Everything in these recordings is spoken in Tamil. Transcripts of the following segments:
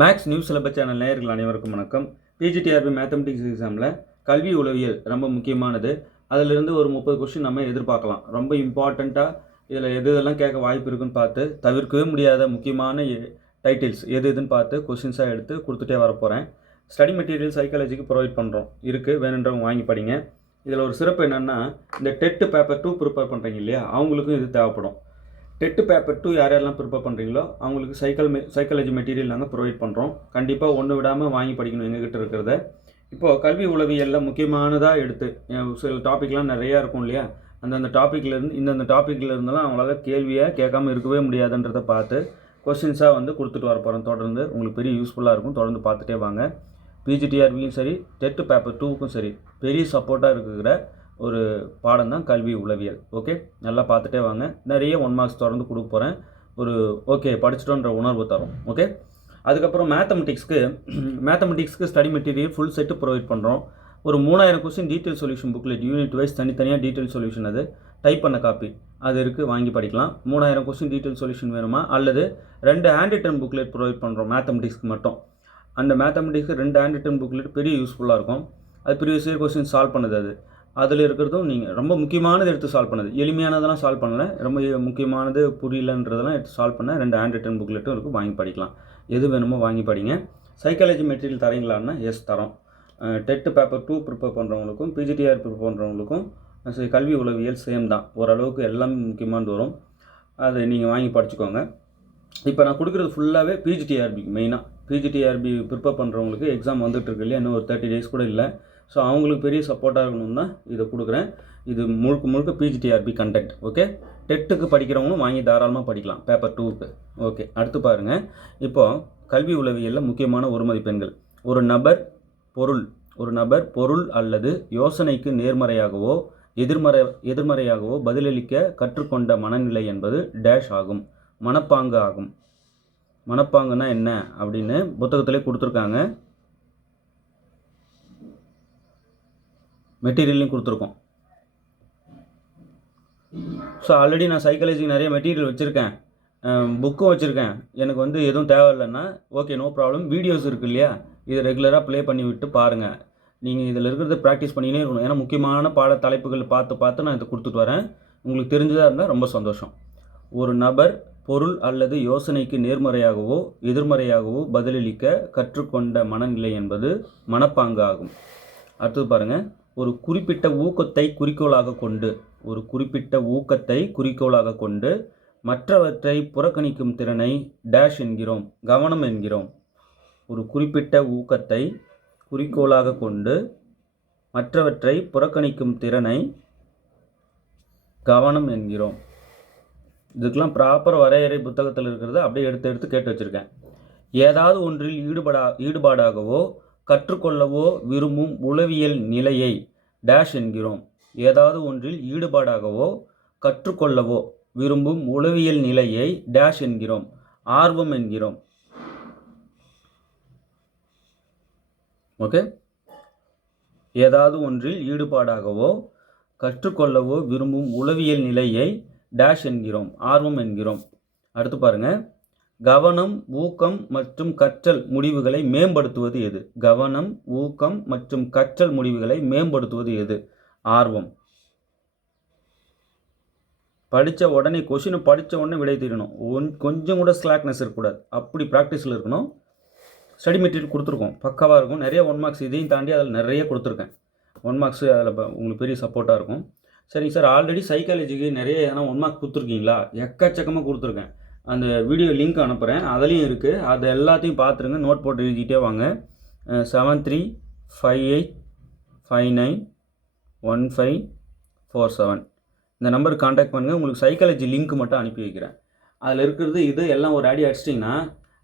மேக்ஸ் நியூஸ் சிலபஸ் சேனல் நேயர்கள் அனைவருக்கும் வணக்கம். பிஜிடிஆர்பி மேத்தமெட்டிக்ஸ் எக்ஸாமில் கல்வி உளவியல் ரொம்ப முக்கியமானது. அதிலிருந்து ஒரு 30 கொஸ்டின் நம்ம எதிர்பார்க்கலாம். ரொம்ப இம்பார்ட்டண்ட்டாக இதில் எதெல்லாம் கேட்க வாய்ப்பு இருக்குன்னு பார்த்து தவிர்க்கவே முடியாத முக்கியமான டைட்டில்ஸ் எதுன்னு பார்த்து கொஸ்டின்ஸாக எடுத்து கொடுத்துட்டே வரப்போகிறேன். ஸ்டடி மெட்டீரியல் சைக்காலஜிக்கு ப்ரொவைட் பண்ணுறோம். இருக்குது, வேணுன்றவங்க வாங்கி படிங்க. இதில் ஒரு சிறப்பு என்னென்னா, இந்த டெட்டு பேப்பர் 2 ப்ரிப்பேர் பண்ணுறீங்க இல்லையா, அவங்களுக்கும் இது தேவைப்படும். டெட்டு பேப்பர் 2 யாரெல்லாம் ப்ரிப்பேர் பண்ணுறீங்களோ அவங்களுக்கு சைக்காலஜி மெட்டீரியல் நாங்கள் ப்ரொவைட் பண்ணுறோம். கண்டிப்பாக ஒன்று விடாமல் வாங்கி படிக்கணும் எங்ககிட்ட இருக்கிறத. இப்போது கல்வி உளவியலில் முக்கியமானதாக எடுத்து சில டாப்பிக்லாம் நிறையா இருக்கும் இல்லையா, அந்தந்த டாப்பிக்லேருந்து இந்தந்த டாப்பிக்கில் இருந்தாலும் அவங்களால கேள்வியாக கேட்காமல் இருக்கவே முடியாதுன்றதை பார்த்து கொஸ்டின்ஸாக கொடுத்துட்டு வரப்போகிறோம். தொடர்ந்து உங்களுக்கு பெரிய யூஸ்ஃபுல்லாக இருக்கும். தொடர்ந்து பார்த்துட்டே வாங்க. பிஜிடிஆர்பியும் சரி, டெட்டு பேப்பர் 2க்கும் சரி, பெரிய சப்போர்ட்டாக இருக்கிற ஒரு பாடம் தான் கல்வி உளவியல். ஓகே, நல்லா பார்த்துட்டே வாங்க. நிறைய 1 மார்க்ஸ் தொடர்ந்து கொடுக்க போகிறேன். ஒரு ஓகே படிச்சிட்டோன்ற உணர்வு தரும். ஓகே, அதுக்கப்புறம் மேத்தமெட்டிக்ஸ்க்கு study material full set provide பண்ணுறோம். ஒரு 3000 question detail solution booklet unit wise தனித்தனியாக டீட்டெயில் சொல்யூஷன், அது டைப் பண்ண காப்பி அது இருக்குது, வாங்கி படிக்கலாம். 3000 கொஸ்டின் டீட்டெயில் சொல்யூஷன் வேணுமா, அல்லது 2 ஹேண்ட் ரிட்டன் புக்லெட் ப்ரொவைட் பண்ணுறோம் மேத்தமெட்டிக்ஸ்க்கு மட்டும். அந்த மேத்தமெட்டிக்ஸ்க்கு 2 ஹேண்ட் ரிட்டன் புக்லெட் பெரிய யூஸ்ஃபுல்லாக இருக்கும். அது ப்ரீவியஸ் இயர் கொஸ்டின் சால்வ் பண்ணது. அதில் இருக்கிறதும் நீங்கள் ரொம்ப முக்கியமானது எடுத்து சால்வ் பண்ணது, எளிமையானதெல்லாம் சால்வ் பண்ணலை, ரொம்ப முக்கியமானது புரியலன்றதெல்லாம் எடுத்து சால்வ் பண்ண 2 ஹேண்ட் ரிட்டன் புக்லெட்டும் இருக்குது, வாங்கி படிக்கலாம். எது வேணுமோ வாங்கி படிங்க. சைக்காலஜி மெட்டீரியல் தரீங்களான்னா எஸ் தரோம். டெட்டு பேப்பர் 2 ப்ரிப்பேர் பண்ணுறவங்களுக்கும் பிஜிடிஆர் ப்ரிப்பேர் பண்ணுறவங்களுக்கும் கல்வி உளவியல் சேம் தான். ஓரளவுக்கு எல்லாமே முக்கியமானது வரும். அதை நீங்கள் வாங்கி படிச்சுக்கோங்க. இப்போ நான் கொடுக்குறது ஃபுல்லாகவே பிஜிடிஆர்பி. மெயினாக பிஜிடிஆர்பி ப்ரிப்பேர் பண்ணுறவங்களுக்கு எக்ஸாம் வந்துட்டுருக்கு இல்லையா, இன்னும் ஒரு 30 days கூட இல்லை. ஸோ அவங்களுக்கு பெரிய சப்போர்ட்டாக இருக்கணும்னு தான் இதை கொடுக்குறேன். இது முழுக்க பிஜிடிஆர்பி கண்டென்ட். ஓகே, டெட்டுக்கு படிக்கிறவங்களும் வாங்கி தாராளமாக படிக்கலாம், பேப்பர் 2க்கு. ஓகே, அடுத்து பாருங்கள். இப்போது கல்வி உளவியலில் முக்கியமான ஒரு மதிப்பெண்கள். ஒரு நபர் பொருள் அல்லது யோசனைக்கு நேர்மறையாகவோ எதிர்மறையாகவோ பதிலளிக்க கற்றுக்கொண்ட மனநிலை என்பது டேஷ் ஆகும், மனப்பாங்கு ஆகும். மனப்பாங்குனா என்ன அப்படின்னு புத்தகத்திலே கொடுத்துருக்காங்க, மெட்டீரியல்லையும் கொடுத்துருக்கோம். ஸோ ஆல்ரெடி நான் சைக்காலஜிக்கு நிறைய மெட்டீரியல் வச்சுருக்கேன், புக்கும் வச்சுருக்கேன். எனக்கு எதுவும் தேவையில்லைன்னா ஓகே, நோ ப்ராப்ளம். வீடியோஸ் இருக்குது இல்லையா, இதை ரெகுலராக ப்ளே பண்ணி விட்டு பாருங்கள். நீங்கள் இதில் இருக்கிறத ப்ராக்டிஸ் பண்ணினே இருக்கணும். ஏன்னா முக்கியமான பாட தலைப்புகள் பார்த்து நான் இதை கொடுத்துட்டு வரேன். உங்களுக்கு தெரிஞ்சதாக இருந்தால் ரொம்ப சந்தோஷம். ஒரு நபர் பொருள் அல்லது யோசனைக்கு நேர்மறையாகவோ எதிர்மறையாகவோ பதிலளிக்க கற்றுக்கொண்ட மனநிலை என்பது மனப்பாங்கு ஆகும். அடுத்தது பாருங்கள். ஒரு குறிப்பிட்ட ஊக்கத்தை குறிக்கோளாக கொண்டு மற்றவற்றை புறக்கணிக்கும் திறனை டேஷ் என்கிறோம், கவனம் என்கிறோம். ஒரு குறிப்பிட்ட ஊக்கத்தை குறிக்கோளாக கொண்டு மற்றவற்றை புறக்கணிக்கும் திறனை கவனம் என்கிறோம். இதுக்கெல்லாம் ப்ராப்பர் வரையறை புத்தகத்தில் இருக்கிறத அப்படியே எடுத்து கேட்டு வச்சுருக்கேன். ஏதாவது ஒன்றில் ஈடுபாடாகவோ கற்றுக்கொள்ளவோ விரும்பும் உளவியல் நிலையை டேஷ் என்கிறோம். ஏதாவது ஒன்றில் ஈடுபாடாகவோ கற்றுக்கொள்ளவோ விரும்பும் உளவியல் நிலையை டேஷ் என்கிறோம், ஆர்வம் என்கிறோம். ஓகே, ஏதாவது ஒன்றில் ஈடுபாடாகவோ கற்றுக்கொள்ளவோ விரும்பும் உளவியல் நிலையை டேஷ் என்கிறோம், ஆர்வம் என்கிறோம். அடுத்து பாருங்க. கவனம், ஊக்கம் மற்றும் கற்றல் முடிவுகளை மேம்படுத்துவது எது? கவனம், ஊக்கம் மற்றும் கற்றல் முடிவுகளை மேம்படுத்துவது எது? ஆர்வம். கொஷினை படித்த உடனே விடை தெரியணும். கொஞ்சம் கூட ஸ்லாக்னஸ் இருக்கக்கூடாது. அப்படி ப்ராக்டிஸில் இருக்கணும். ஸ்டடி மெட்டீரியல் கொடுத்துருக்கோம், பக்காவாக இருக்கும். நிறைய 1 மார்க்ஸ் இதையும் தாண்டி அதில் நிறைய கொடுத்துருக்கேன். 1 மார்க்ஸ் அதில் உங்களுக்கு பெரிய சப்போர்ட்டாக இருக்கும். சரிங்க சார், ஆல்ரெடி சைக்காலஜிக்கு நிறைய எதனா 1 மார்க் கொடுத்துருக்கீங்களா? எக்கச்சக்கமாக கொடுத்துருக்கேன். அந்த வீடியோ லிங்க் அனுப்புகிறேன், அதுலேயும் இருக்குது. அது எல்லாத்தையும் பார்த்துருங்க, நோட் போட்டு எழுதிக்கிட்டே வாங்க. 7358591547 இந்த நம்பருக்கு காண்டாக்ட் பண்ணுங்கள். உங்களுக்கு சைக்காலஜி லிங்க் மட்டும் அனுப்பி வைக்கிறேன். அதில் இருக்கிறது இது எல்லாம் ஒரு அடி அடிச்சிட்டிங்கன்னா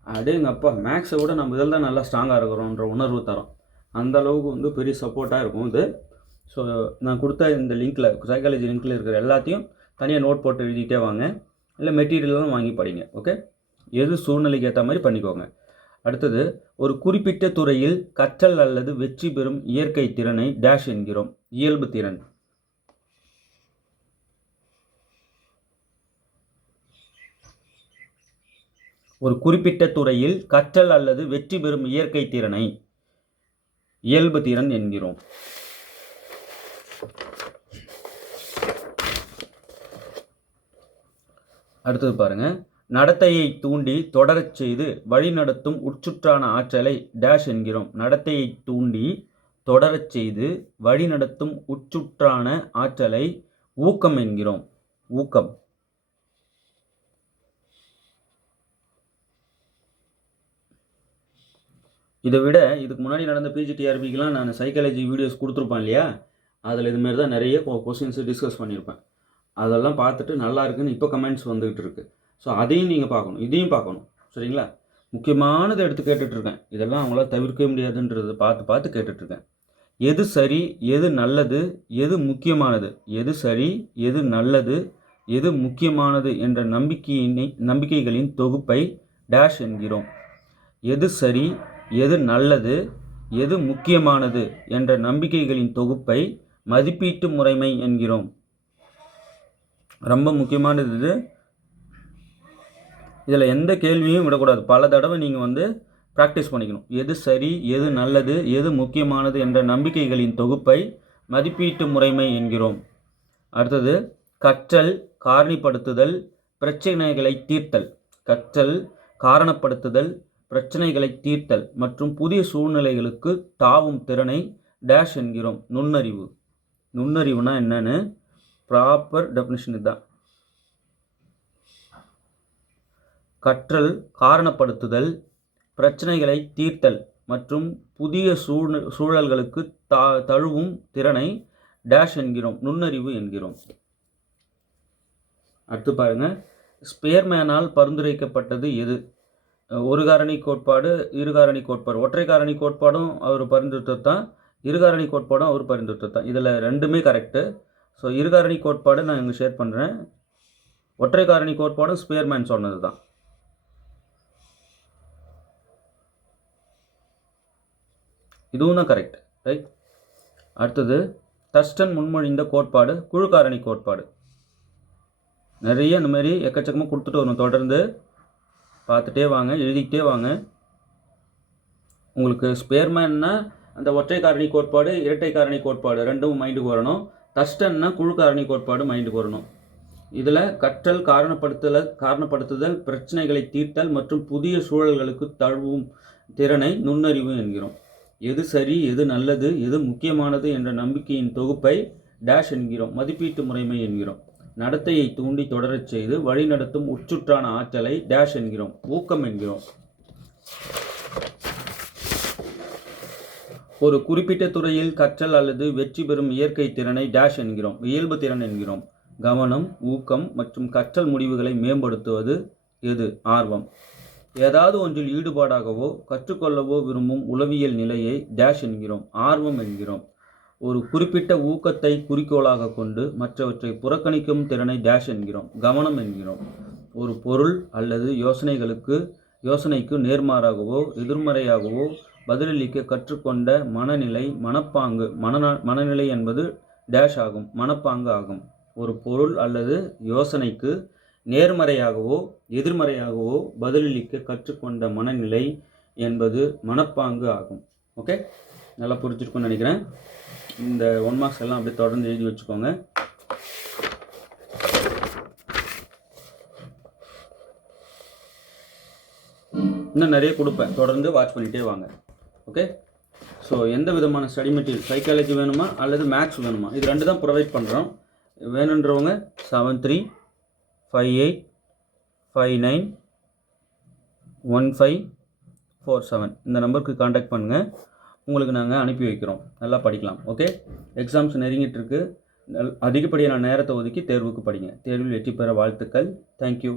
அடேங்கப்பா, மேக்ஸை விட நம்ம இதில் தான் நல்லா ஸ்ட்ராங்காக இருக்கிறோன்ற உணர்வு தரும். அந்த அளவுக்கு பெரிய சப்போர்ட்டாக இருக்கும் இது. ஸோ நான் கொடுத்த இந்த லிங்க்கில், சைக்காலஜி லிங்க்கில் இருக்கிற எல்லாத்தையும் தனியாக நோட் போட்டு எழுதிட்டே வாங்க, இல்லை மெட்டீரியல்லாம் வாங்கி படிங்க. ஓகே, எது சூழ்நிலைக்கு ஏற்ற மாதிரி பண்ணிக்கோங்க. அடுத்தது, ஒரு குறிப்பிட்ட துறையில் கற்றல் அல்லது வெற்றி பெறும் இயற்கை திறனை டேஷ் என்கிறோம், இயல்பு திறன். ஒரு குறிப்பிட்ட துறையில் கற்றல் அல்லது வெற்றி பெறும் இயற்கை திறனை இயல்பு திறன் என்கிறோம். அடுத்தது பாருங்க, நடத்தையை தூண்டி தொடரச் செய்து வழிநடத்தும் உட்சுற்றான ஆற்றலை டேஷ் என்கிறோம். நடத்தையை தூண்டி தொடரச் செய்து வழிநடத்தும் உட்சுற்றான ஆற்றலை ஊக்கம் என்கிறோம். ஊக்கம். இதை விட இதுக்கு முன்னாடி நடந்த பிஜிடிஆர்பிக்கெலாம் நான் சைக்காலஜி வீடியோஸ் கொடுத்துருப்பேன் இல்லையா, அதில் இதுமாரி தான் நிறைய கொஸ்டின்ஸ் டிஸ்கஸ் பண்ணியிருப்பேன். அதெல்லாம் பார்த்துட்டு நல்லா இருக்குன்னு இப்போ கமெண்ட்ஸ் வந்துக்கிட்டு இருக்குது. ஸோ அதையும் நீங்கள் பார்க்கணும், இதையும் பார்க்கணும். சரிங்களா? முக்கியமானதை எடுத்து கேட்டுட்ருக்கேன். இதெல்லாம் அவங்களால தவிர்க்க முடியாதுன்றது பார்த்து கேட்டுட்ருக்கேன். எது சரி, எது நல்லது, எது முக்கியமானது, எது சரி, எது நல்லது, எது முக்கியமானது என்ற நம்பிக்கைகளின் தொகுப்பை டேஷ் என்கிறோம். எது சரி, எது நல்லது, எது முக்கியமானது என்ற நம்பிக்கைகளின் தொகுப்பை மதிப்பீட்டு முறைமை என்கிறோம். ரொம்ப முக்கியமானது இது. இதில் எந்த கேள்வியும் விடக்கூடாது. பல தடவை நீங்கள் ப்ராக்டிஸ் பண்ணிக்கணும். எது சரி, எது நல்லது, எது முக்கியமானது என்ற நம்பிக்கைகளின் தொகுப்பை மதிப்பீட்டு முறைமை என்கிறோம். அடுத்தது, கற்றல், காரணிப்படுத்துதல், பிரச்சனைகளை தீர்த்தல். கற்றல், காரணப்படுத்துதல், பிரச்சனைகளை தீர்த்தல் மற்றும் புதிய சூழ்நிலைகளுக்கு தாவும் திறனை டேஷ் என்கிறோம். நுண்ணறிவு. நுண்ணறிவுனா என்னன்னு ப்ராப்பர் டெஃபினிஷன் இதுதான். கற்றல், காரணப்படுத்துதல், பிரச்சனைகளை தீர்த்தல் மற்றும் புதிய சூழல்களுக்கு தழுவும் திறனை டேஷ் என்கிறோம். நுண்ணறிவு என்கிறோம். அடுத்து பாருங்க, ஸ்பேர்மேனால் பரிந்துரைக்கப்பட்டது எது? ஒரு காரணி கோட்பாடு, இரு காரணி கோட்பாடு. ஒற்றை காரணி கோட்பாடும் அவர் பரிந்துரைத்தது தான், இரு காரணி கோட்பாடும் அவர் பரிந்துரைத்தது தான். இதில் ரெண்டுமே கரெக்டு. ஸோ இரு காரணி கோட்பாடு நான் இங்கே ஷேர் பண்ணுறேன். ஒற்றை காரணி கோட்பாடும் ஸ்பேர்மேன் சொன்னது தான். இதுவும் தான் கரெக்ட். ரைட். அடுத்தது, தஸ்டன் முன்மொழிந்த கோட்பாடு குழு காரணி கோட்பாடு. நிறைய இந்த மாதிரி எக்கச்சக்கமாக கொடுத்துட்டு வரணும். தொடர்ந்து பார்த்துட்டே வாங்க, எழுதிக்கிட்டே வாங்க. உங்களுக்கு ஸ்பேர்மேன்னா அந்த ஒற்றை காரணி கோட்பாடு, இரட்டை காரணி கோட்பாடு ரெண்டும் மைண்டுக்கு வரணும். தஸ்டன்னா குழு காரணி கோட்பாடு மைண்டுக்கு வரணும். இதில் கற்றல், காரணப்படுத்துதல், பிரச்சனைகளை தீர்த்தல் மற்றும் புதிய சூழல்களுக்கு தழுவும் திறனை நுண்ணறிவு என்கிறோம். எது சரி, எது நல்லது, எது முக்கியமானது என்ற நம்பிக்கையின் தொகுப்பை டேஷ் என்கிறோம். மதிப்பீட்டு முறைமை என்கிறோம். நடத்தையை தூண்டி தொடரச் செய்து வழிநடத்தும் உட்சுற்றான ஆற்றலை டேஷ் என்கிறோம். ஊக்கம் என்கிறோம். ஒரு குறிப்பிட்ட துறையில் கற்றல் அல்லது வெற்றி பெறும் இயற்கை திறனை டேஷ் என்கிறோம். இயல்பு திறன் என்கிறோம். கவனம், ஊக்கம் மற்றும் கற்றல் முடிவுகளை மேம்படுத்துவது எது? ஆர்வம். ஏதாவது ஒன்றில் ஈடுபாடாகவோ கற்றுக்கொள்ளவோ விரும்பும் உளவியல் நிலையை டேஷ் என்கிறோம். ஆர்வம் என்கிறோம். ஒரு குறிப்பிட்ட ஊக்கத்தை குறிக்கோளாக கொண்டு மற்றவற்றை புறக்கணிக்கும் திறனை டேஷ் என்கிறோம். கவனம் என்கிறோம். ஒரு பொருள் அல்லது யோசனைக்கு நேர்மாறாகவோ எதிர்மறையாகவோ பதிலளிக்க கற்றுக்கொண்ட மனநிலை, மனப்பாங்கு. மனநிலை என்பது டேஷ் ஆகும், மனப்பாங்கு ஆகும். ஒரு பொருள் அல்லது யோசனைக்கு நேர்மறையாகவோ எதிர்மறையாகவோ பதிலளிக்க கற்றுக்கொண்ட மனநிலை என்பது மனப்பாங்கு ஆகும். ஓகே, நல்லா புரிஞ்சிருக்குன்னு நினைக்கிறேன். இந்த 1 மார்க்ஸ் எல்லாம் அப்படியே தொடர்ந்து எழுதி வச்சுக்கோங்க. இன்னும் நிறைய கொடுப்பேன், தொடர்ந்து வாட்ச் பண்ணிகிட்டே வாங்க. ஓகே, ஸோ எந்த விதமான ஸ்டடி மெட்டீரியல், சைக்காலஜி வேணுமா அல்லது மேக்ஸ் வேணுமா, இது 2 தான் ப்ரொவைட் பண்ணுறோம். வேணுன்றவங்க 7358591547 இந்த நம்பருக்கு காண்டாக்ட் பண்ணுங்கள். உங்களுக்கு நாங்கள் அனுப்பி வைக்கிறோம். நல்லா படிக்கலாம். ஓகே, எக்ஸாம்ஸ் நெருங்கிட்டு இருக்கு. அதிகப்படியான நேரத்தை ஒதுக்கி தேர்வுக்கு படிங்க. தேர்வில் வெற்றி பெற வாழ்த்துக்கள். தேங்க்யூ.